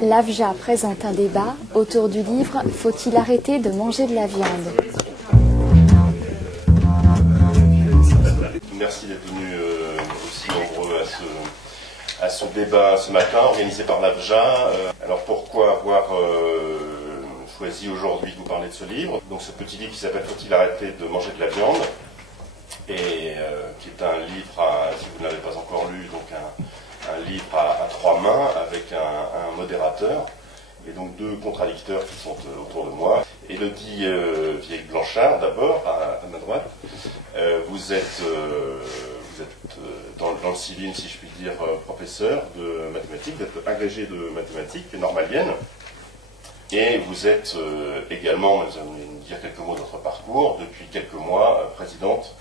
L'AVJA présente un débat autour du livre « Faut-il arrêter de manger de la viande ?» Merci d'être venus aussi nombreux à ce débat ce matin, organisé par l'AVJA. Alors pourquoi avoir choisi aujourd'hui de vous parler de ce livre? Donc ce petit livre qui s'appelle « Faut-il arrêter de manger de la viande ?» et qui est un livre, si vous ne l'avez pas encore lu, donc un livre à trois mains avec un modérateur et donc deux contradicteurs qui sont autour de moi. Élodie Vieille-Blanchard d'abord, à ma droite. Vous êtes dans le civil, si je puis dire, professeur de mathématiques, vous êtes agrégé de mathématiques normaliennes. Et vous êtes également, vous allez nous dire quelques mots de votre parcours, depuis quelques mois, présidente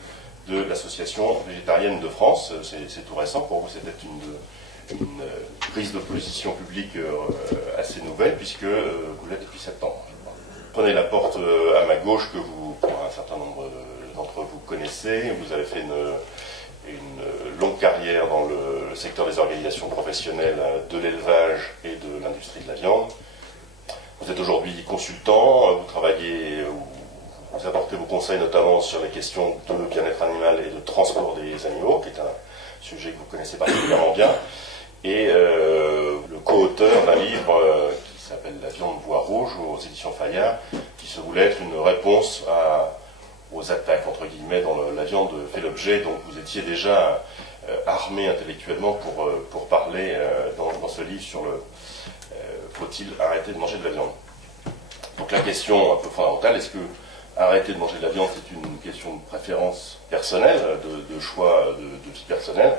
de l'Association végétarienne de France. C'est tout récent pour vous, c'était une prise de position publique assez nouvelle, puisque vous l'êtes depuis septembre. Prenez la porte à ma gauche, que vous, pour un certain nombre d'entre vous connaissez. Vous avez fait une longue carrière dans le secteur des organisations professionnelles de l'élevage et de l'industrie de la viande. Vous êtes aujourd'hui consultant, vous travaillez, vous apportez vos conseils notamment sur les questions de bien-être animal et de transport des animaux, qui est un sujet que vous connaissez particulièrement bien, et le co-auteur d'un livre qui s'appelle « La viande voix rouge » aux éditions Fayard, qui se voulait être une réponse aux attaques, entre guillemets, dont la viande fait l'objet. Donc vous étiez déjà armé intellectuellement pour parler dans ce livre sur le faut-il arrêter de manger de la viande. Donc la question un peu fondamentale, est-ce que arrêter de manger de la viande, c'est une question de préférence personnelle, de choix de vie personnelle,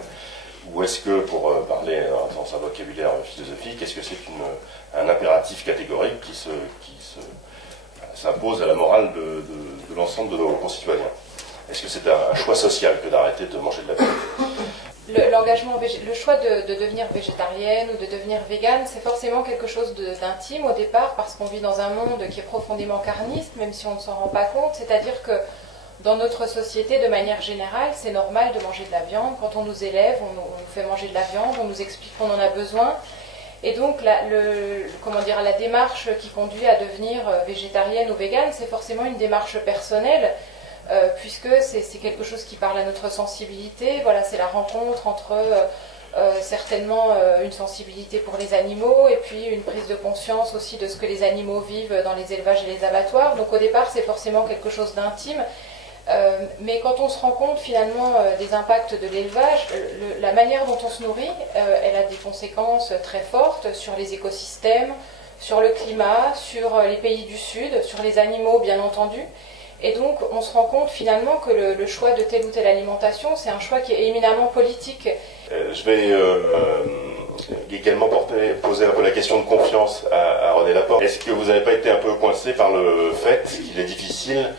ou est-ce que, pour parler dans un vocabulaire philosophique, est-ce que c'est un impératif catégorique qui s'impose à la morale de l'ensemble de nos concitoyens? Est-ce que c'est un choix social que d'arrêter de manger de la viande? Le choix de devenir végétarienne ou de devenir végane, c'est forcément quelque chose d'intime au départ, parce qu'on vit dans un monde qui est profondément carniste, même si on ne s'en rend pas compte. C'est-à-dire que dans notre société, de manière générale, c'est normal de manger de la viande. Quand on nous élève, on nous fait manger de la viande, on nous explique qu'on en a besoin. Et donc, la démarche qui conduit à devenir végétarienne ou végane, c'est forcément une démarche personnelle, puisque c'est quelque chose qui parle à notre sensibilité. Voilà, c'est la rencontre entre certainement une sensibilité pour les animaux et puis une prise de conscience aussi de ce que les animaux vivent dans les élevages et les abattoirs. Donc au départ, c'est forcément quelque chose d'intime. Mais quand on se rend compte finalement des impacts de l'élevage, la manière dont on se nourrit, elle a des conséquences très fortes sur les écosystèmes, sur le climat, sur les pays du Sud, sur les animaux bien entendu. Et donc on se rend compte finalement que le choix de telle ou telle alimentation, c'est un choix qui est éminemment politique. Je vais également poser un peu la question de confiance à René Laporte. Est-ce que vous n'avez pas été un peu coincé par le fait qu'il est difficile,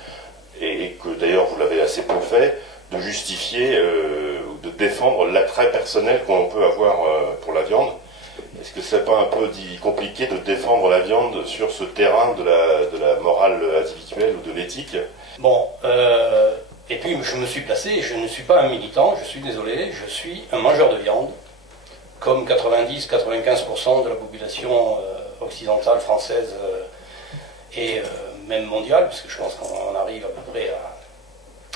et que d'ailleurs vous l'avez assez peu fait, de justifier ou de défendre l'attrait personnel qu'on peut avoir pour la viande? Est-ce que c'est pas un peu compliqué de défendre la viande sur ce terrain de la morale individuelle ou de l'éthique? Bon, et puis je me suis placé, je ne suis pas un militant, je suis désolé, je suis un mangeur de viande, comme 90-95% de la population occidentale, française et même mondiale, puisque je pense qu'on arrive à peu près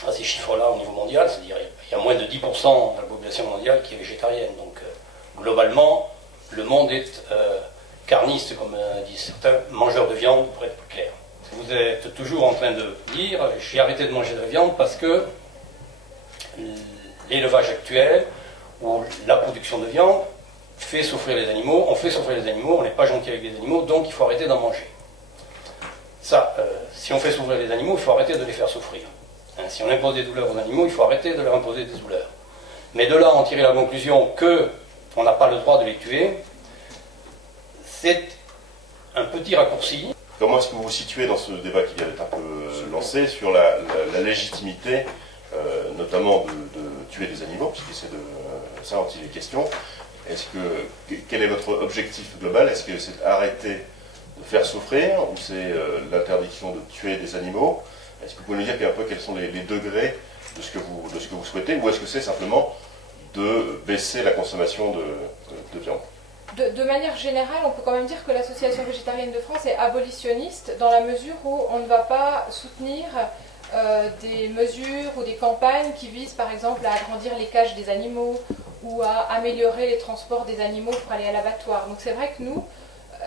à ces chiffres-là au niveau mondial, c'est-à-dire il y a moins de 10% de la population mondiale qui est végétarienne. Donc globalement, le monde est carniste, comme disent certains, mangeurs de viande, pour être plus clair. Vous êtes toujours en train de dire « j'ai arrêté de manger de la viande parce que l'élevage actuel ou la production de viande fait souffrir les animaux, on fait souffrir les animaux, on n'est pas gentil avec les animaux, donc il faut arrêter d'en manger. » Ça, si on fait souffrir les animaux, il faut arrêter de les faire souffrir. Si on impose des douleurs aux animaux, il faut arrêter de leur imposer des douleurs. Mais de là en tirer la conclusion qu'on n'a pas le droit de les tuer, c'est un petit raccourci. Comment est-ce que vous vous situez dans ce débat qui vient d'être un peu lancé sur la légitimité, notamment de tuer des animaux, puisque c'est de ça dont il est question? Quel est votre objectif global? Est-ce que c'est arrêter de faire souffrir, ou c'est l'interdiction de tuer des animaux? Est-ce que vous pouvez nous dire un peu quels sont les degrés de ce que vous souhaitez, ou est-ce que c'est simplement de baisser la consommation de viande? De manière générale, on peut quand même dire que l'Association végétarienne de France est abolitionniste dans la mesure où on ne va pas soutenir des mesures ou des campagnes qui visent par exemple à agrandir les cages des animaux ou à améliorer les transports des animaux pour aller à l'abattoir. Donc c'est vrai que nous,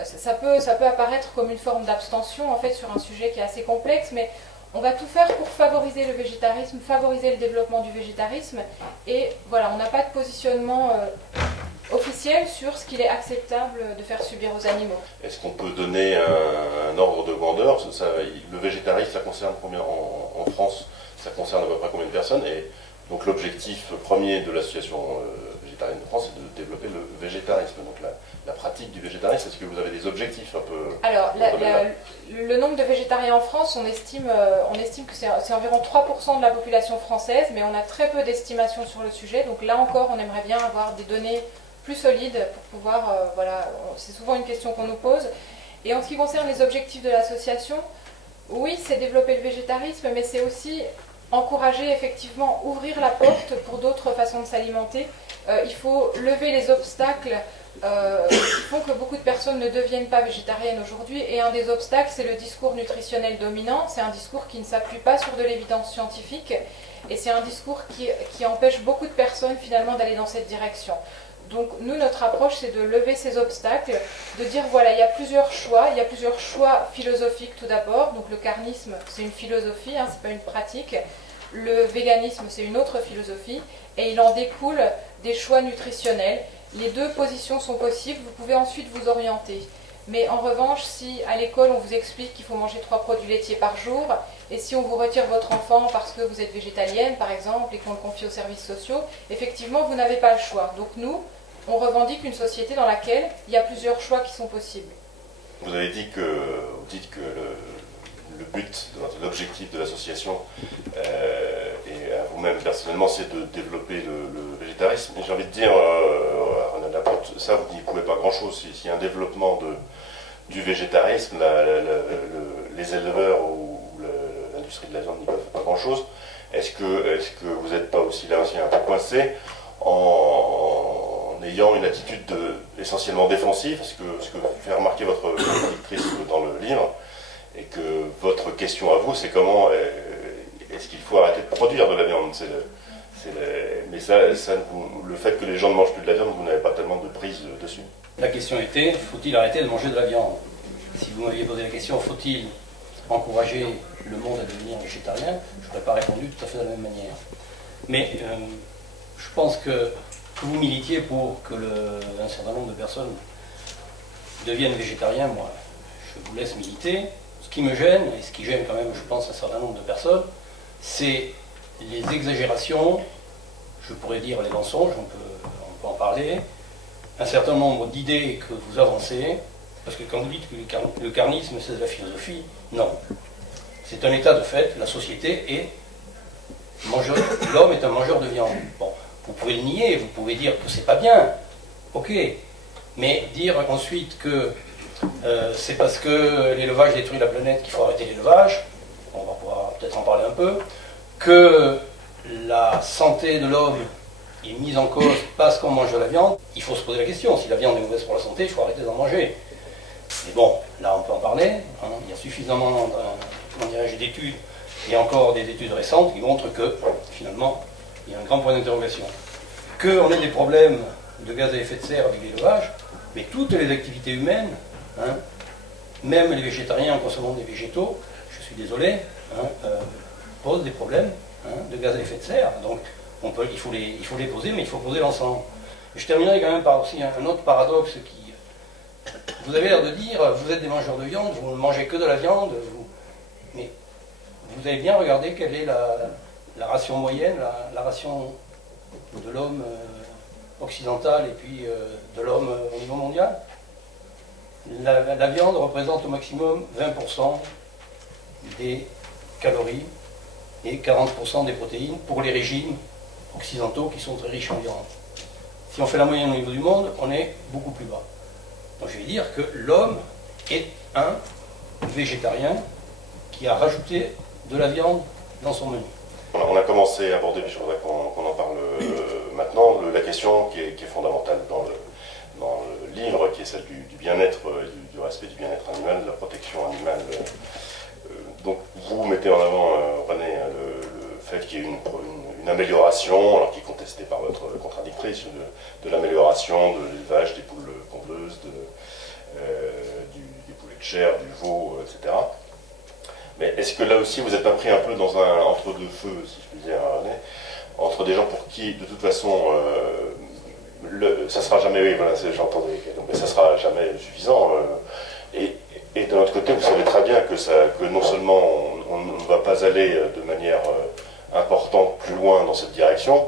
ça peut apparaître comme une forme d'abstention en fait sur un sujet qui est assez complexe, mais on va tout faire pour favoriser le végétarisme, favoriser le développement du végétarisme, et voilà, on n'a pas de positionnement officiel sur ce qu'il est acceptable de faire subir aux animaux. Est-ce qu'on peut donner un ordre de grandeur? Le végétarisme, ça concerne combien en France? Ça concerne à peu près combien de personnes? Et donc l'objectif premier de l'association végétarienne de France, c'est de développer le végétarisme, donc la pratique du végétarisme. Est-ce que vous avez des objectifs un peu? Alors, le nombre de végétariens en France, on estime que c'est environ 3% de la population française, mais on a très peu d'estimations sur le sujet. Donc là encore, on aimerait bien avoir des données plus solides pour pouvoir, c'est souvent une question qu'on nous pose. Et en ce qui concerne les objectifs de l'association, oui, c'est développer le végétarisme, mais c'est aussi encourager effectivement, ouvrir la porte pour d'autres façons de s'alimenter. Il faut lever les obstacles qui font que beaucoup de personnes ne deviennent pas végétariennes aujourd'hui. Et un des obstacles, c'est le discours nutritionnel dominant. C'est un discours qui ne s'appuie pas sur de l'évidence scientifique. Et c'est un discours qui empêche beaucoup de personnes finalement d'aller dans cette direction. Donc nous, notre approche, c'est de lever ces obstacles, de dire voilà, il y a plusieurs choix philosophiques tout d'abord. Donc le carnisme, c'est une philosophie, c'est pas une pratique. Le véganisme, c'est une autre philosophie, et il en découle des choix nutritionnels. Les deux positions sont possibles, vous pouvez ensuite vous orienter. Mais en revanche, si à l'école on vous explique qu'il faut manger 3 produits laitiers par jour, et si on vous retire votre enfant parce que vous êtes végétalienne par exemple, et qu'on le confie aux services sociaux, effectivement vous n'avez pas le choix. Donc nous, on revendique une société dans laquelle il y a plusieurs choix qui sont possibles. Vous avez dit que le but, l'objectif de l'association, et à vous-même personnellement, c'est de développer le végétarisme. Et j'ai envie de dire, ça vous n'y pouvez pas grand-chose. S'il y a un développement du végétarisme, les éleveurs ou l'industrie de la viande n'y peuvent pas grand-chose. Est-ce que vous n'êtes pas aussi là aussi un peu coincé en ayant une attitude essentiellement défensive, ce que fait remarquer votre productrice dans le livre, et que votre question à vous, c'est comment est-ce qu'il faut arrêter de produire de la viande? Mais le fait que les gens ne mangent plus de la viande, vous n'avez pas tellement de prise dessus. La question était, faut-il arrêter de manger de la viande? Si vous m'aviez posé la question, faut-il encourager le monde à devenir végétarien, je n'aurais pas répondu tout à fait de la même manière. Mais je pense que vous militiez pour que un certain nombre de personnes deviennent végétariens, moi, je vous laisse militer. Ce qui me gêne, et ce qui gêne quand même, je pense, un certain nombre de personnes, c'est les exagérations, je pourrais dire les mensonges, on peut en parler, un certain nombre d'idées que vous avancez, parce que quand vous dites que le carnisme c'est de la philosophie, non. C'est un état de fait, la société est l'homme est un mangeur de viande. Bon, vous pouvez le nier, vous pouvez dire que c'est pas bien, ok, mais dire ensuite que c'est parce que l'élevage détruit la planète qu'il faut arrêter l'élevage, on va pouvoir peut-être en parler un peu, que la santé de l'homme est mise en cause parce qu'on mange de la viande, il faut se poser la question, si la viande est mauvaise pour la santé, il faut arrêter d'en manger. Mais bon, là on peut en parler, il y a suffisamment d'études, et encore des études récentes qui montrent que, finalement, il y a un grand point d'interrogation. Qu'on ait des problèmes de gaz à effet de serre avec l'élevage, mais toutes les activités humaines, même les végétariens en consommant des végétaux, je suis désolé, posent des problèmes de gaz à effet de serre. Donc il faut les poser, mais il faut poser l'ensemble. Je terminerai quand même par aussi un autre paradoxe qui... Vous avez l'air de dire, vous êtes des mangeurs de viande, vous ne mangez que de la viande, mais vous avez bien regardé quelle est la ration moyenne, la ration de l'homme occidental et puis de l'homme au niveau mondial. La viande représente au maximum 20% des calories et 40% des protéines pour les régimes occidentaux qui sont très riches en viande. Si on fait la moyenne au niveau du monde, on est beaucoup plus bas. Donc je vais dire que l'homme est un végétarien qui a rajouté de la viande dans son menu. On a commencé à aborder, mais je voudrais qu'on en parle maintenant, la question qui est fondamentale dans le livre, qui est celle du bien-être, du respect du bien-être animal, de la protection animale. Donc vous mettez en avant, René, le fait qu'il y ait une amélioration, alors qui est contestée par votre contradictrice, de l'amélioration de l'élevage des poules pondeuses, des poulets de chair, du veau, etc. Mais est-ce que là aussi vous n'êtes pas pris un peu dans un entre-deux-feux, si je puis dire, René, entre des gens pour qui, de toute façon, ça sera jamais, oui, voilà, j'entendais, mais ça sera jamais suffisant. Et de l'autre côté, vous savez très bien que non seulement on ne va pas aller de manière importante plus loin dans cette direction,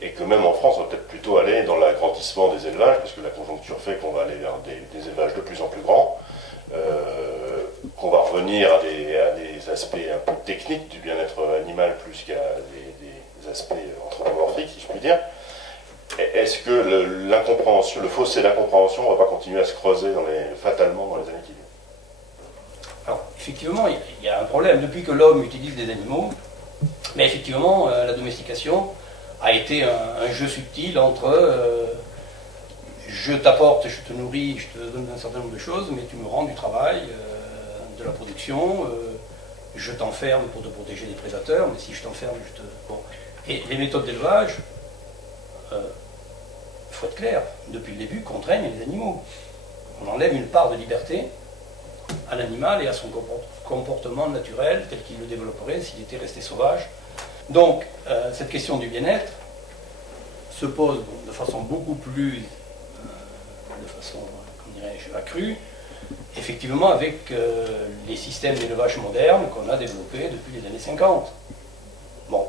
et que même en France, on va peut-être plutôt aller dans l'agrandissement des élevages, parce que la conjoncture fait qu'on va aller vers des élevages de plus en plus grands, qu'on va revenir à des aspects un peu techniques du bien-être animal plus qu'à des aspects anthropomorphiques, si je puis dire. Est-ce que l'incompréhension, le fossé d'incompréhension ne va pas continuer à se creuser fatalement dans les années qui viennent? Alors, effectivement, il y a un problème. Depuis que l'homme utilise des animaux, mais effectivement, la domestication a été un jeu subtil entre je t'apporte, je te nourris, je te donne un certain nombre de choses, mais tu me rends du travail, de la production, je t'enferme pour te protéger des prédateurs, mais si je t'enferme, je te... Bon. Et les méthodes d'élevage, il faut être clair, depuis le début, contraignent les animaux. On enlève une part de liberté à l'animal et à son comportement naturel tel qu'il le développerait s'il était resté sauvage. Donc, cette question du bien-être se pose de façon beaucoup plus, comment dirais-je, accrue, effectivement avec les systèmes d'élevage modernes qu'on a développés depuis les années 50. Bon,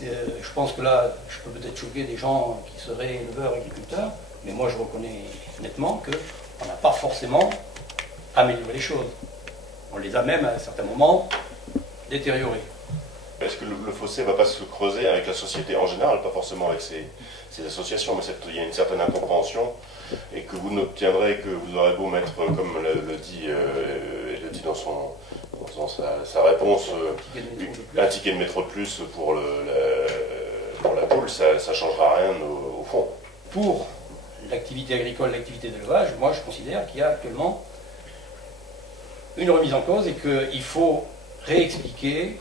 je pense que là, je peux peut-être choquer des gens qui seraient éleveurs, agriculteurs, mais moi je reconnais nettement qu'on n'a pas forcément amélioré les choses. On les a même à un certain moment détériorées. Est-ce que le fossé ne va pas se creuser avec la société en général, pas forcément avec ces associations, mais il y a une certaine incompréhension, et que vous n'obtiendrez que vous aurez beau mettre, comme le dit dans sa réponse, un ticket de métro de plus pour la poule, ça ne changera rien au fond. Pour l'activité agricole, l'activité d'élevage, moi je considère qu'il y a actuellement une remise en cause et qu'il faut réexpliquer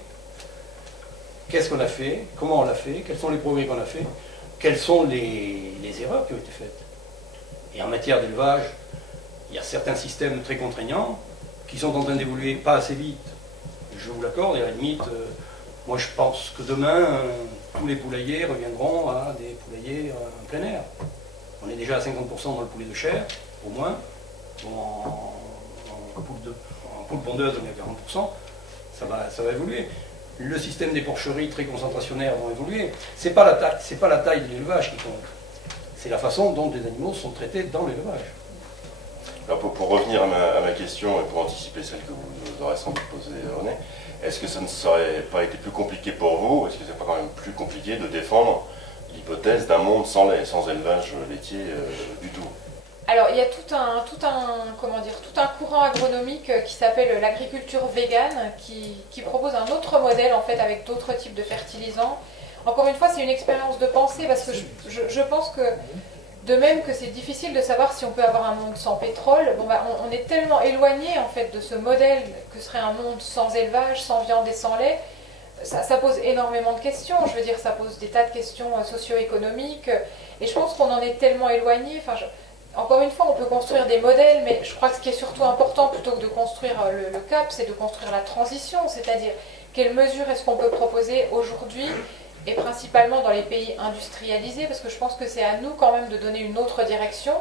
qu'est-ce qu'on a fait, comment on l'a fait, quels sont les progrès qu'on a fait, quelles sont les erreurs qui ont été faites. Et en matière d'élevage, il y a certains systèmes très contraignants qui sont en train d'évoluer pas assez vite. Je vous l'accorde, et à la limite, moi je pense que demain, tous les poulaillers reviendront à des poulaillers en plein air. On est déjà à 50% dans le poulet de chair, au moins. En poule pondeuse, on est à 40%. Ça va évoluer. Le système des porcheries très concentrationnaires vont évoluer. C'est pas la taille de l'élevage qui compte. C'est la façon dont les animaux sont traités dans l'élevage. Alors pour revenir à ma question et pour anticiper celle que vous aurez sans doute posée, René, est-ce que ça ne serait pas été plus compliqué pour vous, est-ce que c'est pas quand même plus compliqué de défendre l'hypothèse d'un monde sans lait, sans élevage laitier du tout? Alors il y a tout un courant agronomique qui s'appelle l'agriculture végane qui propose un autre modèle en fait avec d'autres types de fertilisants. Encore une fois, c'est une expérience de pensée parce que je pense que de même que c'est difficile de savoir si on peut avoir un monde sans pétrole, on est tellement éloigné en fait de ce modèle que serait un monde sans élevage, sans viande et sans lait. Ça pose énormément de questions, je veux dire, ça pose des tas de questions socio-économiques et je pense qu'on en est tellement éloigné. Encore une fois, on peut construire des modèles, mais je crois que ce qui est surtout important, plutôt que de construire le cap, c'est de construire la transition, c'est-à-dire quelles mesures est-ce qu'on peut proposer aujourd'hui, et principalement dans les pays industrialisés, parce que je pense que c'est à nous quand même de donner une autre direction.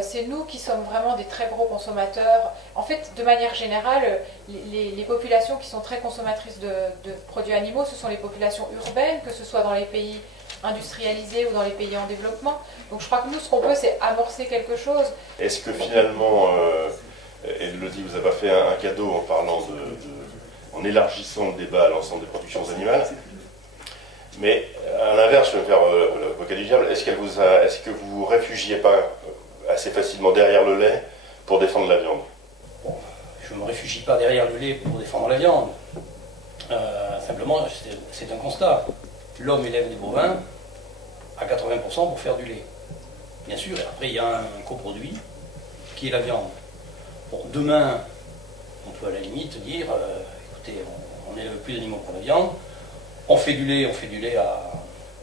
C'est nous qui sommes vraiment des très gros consommateurs. En fait, de manière générale, les populations qui sont très consommatrices de produits animaux, ce sont les populations urbaines, que ce soit dans les pays industrialisés ou dans les pays en développement. Donc je crois que nous, ce qu'on peut, c'est amorcer quelque chose. Est-ce que finalement, Elodie vous a pas fait un cadeau en parlant en élargissant le débat à l'ensemble des productions animales? Mais à l'inverse, je vais me faire l'avocat du diable, est-ce que vous vous réfugiez pas assez facilement derrière le lait pour défendre la viande? Bon, je ne me réfugie pas derrière le lait pour défendre la viande. Simplement, c'est un constat. L'homme élève des bovins à 80% pour faire du lait. bien sûr, et après il y a un coproduit qui est la viande. Bon, demain, on peut à la limite dire, écoutez, on n'élève plus d'animaux pour la viande, on fait du lait à...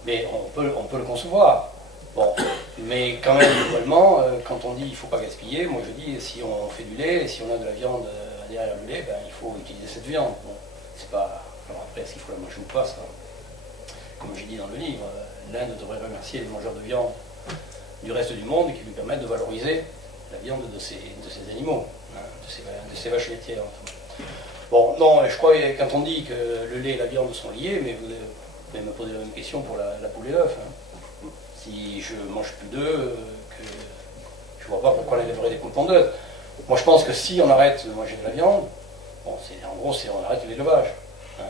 Mais on peut le concevoir. Bon, mais quand même, globalement, quand on dit il ne faut pas gaspiller, moi je dis, si on fait du lait, si on a de la viande derrière le lait, ben, il faut utiliser cette viande. Bon, c'est pas... Alors après, est-ce qu'il faut la manger ou pas, ça? Comme j'ai dit dans le livre, l'Inde devrait remercier les mangeurs de viande du reste du monde qui lui permettent de valoriser la viande de ces animaux, hein, de ces vaches laitières. Bon, non, je crois que quand on dit que le lait et la viande sont liés, mais vous pouvez me poser la même question pour la poule et l'œuf. Hein. Si je mange plus d'œufs, je ne vois pas pourquoi on élèverait des poules pondeuses. Moi je pense que si on arrête de manger de la viande, bon, en gros on arrête l'élevage. Hein.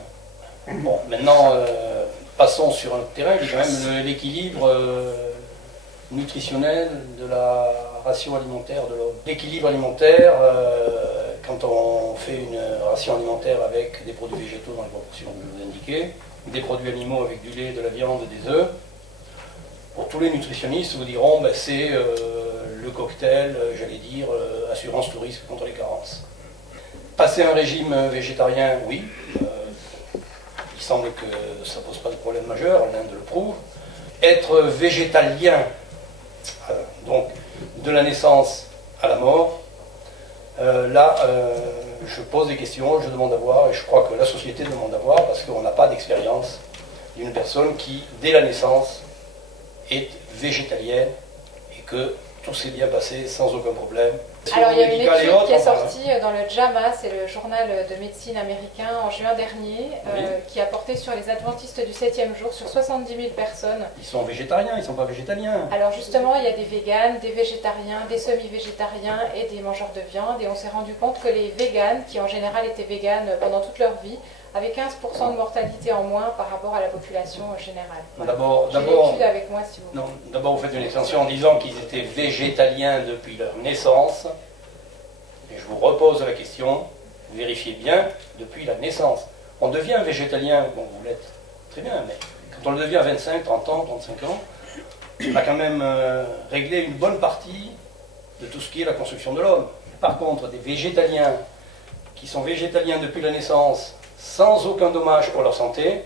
Bon, maintenant, passons sur un autre terrain, qui est quand même l'équilibre nutritionnel de la ration alimentaire de l'homme. L'équilibre alimentaire, quand on fait une ration alimentaire avec des produits végétaux dans les proportions que je vous ai indiquées, des produits animaux avec du lait, de la viande, des œufs, pour tous les nutritionnistes vous diront ben, c'est le cocktail, j'allais dire, assurance tout risque contre les carences. Passer un régime végétarien, oui. Il semble que ça ne pose pas de problème majeur, l'Inde le prouve. Être végétalien, donc de la naissance à la mort, là, je pose des questions, je demande à voir, et je crois que la société demande à voir, parce qu'on n'a pas d'expérience d'une personne qui, dès la naissance, est végétalienne, et que tout s'est bien passé sans aucun problème. Alors il y a une étude qui est sortie dans le JAMA, c'est le journal de médecine américain, en juin dernier, oui. Qui a porté sur les adventistes du 7e jour, sur 70 000 personnes. Ils sont végétariens, ils ne sont pas végétaliens. Alors justement, il y a des véganes, des végétariens, des semi-végétariens et des mangeurs de viande, et on s'est rendu compte que les véganes, qui en général étaient véganes pendant toute leur vie, avaient 15% de mortalité en moins par rapport à la population générale. Voilà. J'ai l'étude avec moi si vous voulez. D'abord, vous faites une extension en disant qu'ils étaient végétaliens depuis leur naissance. Et je vous repose la question, vérifiez bien, depuis la naissance. On devient végétalien, bon, vous l'êtes très bien, mais quand on le devient à 25, 30 ans, 35 ans, on a quand même réglé une bonne partie de tout ce qui est la construction de l'homme. Par contre, des végétaliens qui sont végétaliens depuis la naissance, sans aucun dommage pour leur santé,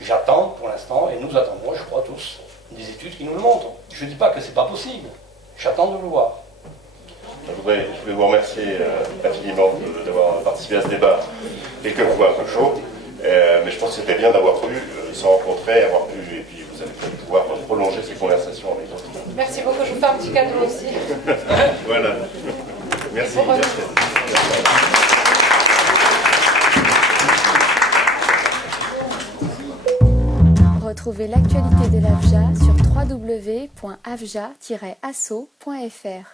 j'attends pour l'instant, et nous attendons, je crois tous, des études qui nous le montrent. Je ne dis pas que ce n'est pas possible, j'attends de le voir. Je voulais vous remercier infiniment d'avoir participé à ce débat, quelquefois un peu chaud, mais je pense que c'était bien d'avoir pu se rencontrer, avoir pu, et puis vous allez peut-être pouvoir prolonger ces conversations avec d'autres. Merci beaucoup, je vous fais un petit cadeau aussi. Voilà. Merci. Retrouvez l'actualité de l'AFJA sur www.afja-asso.fr.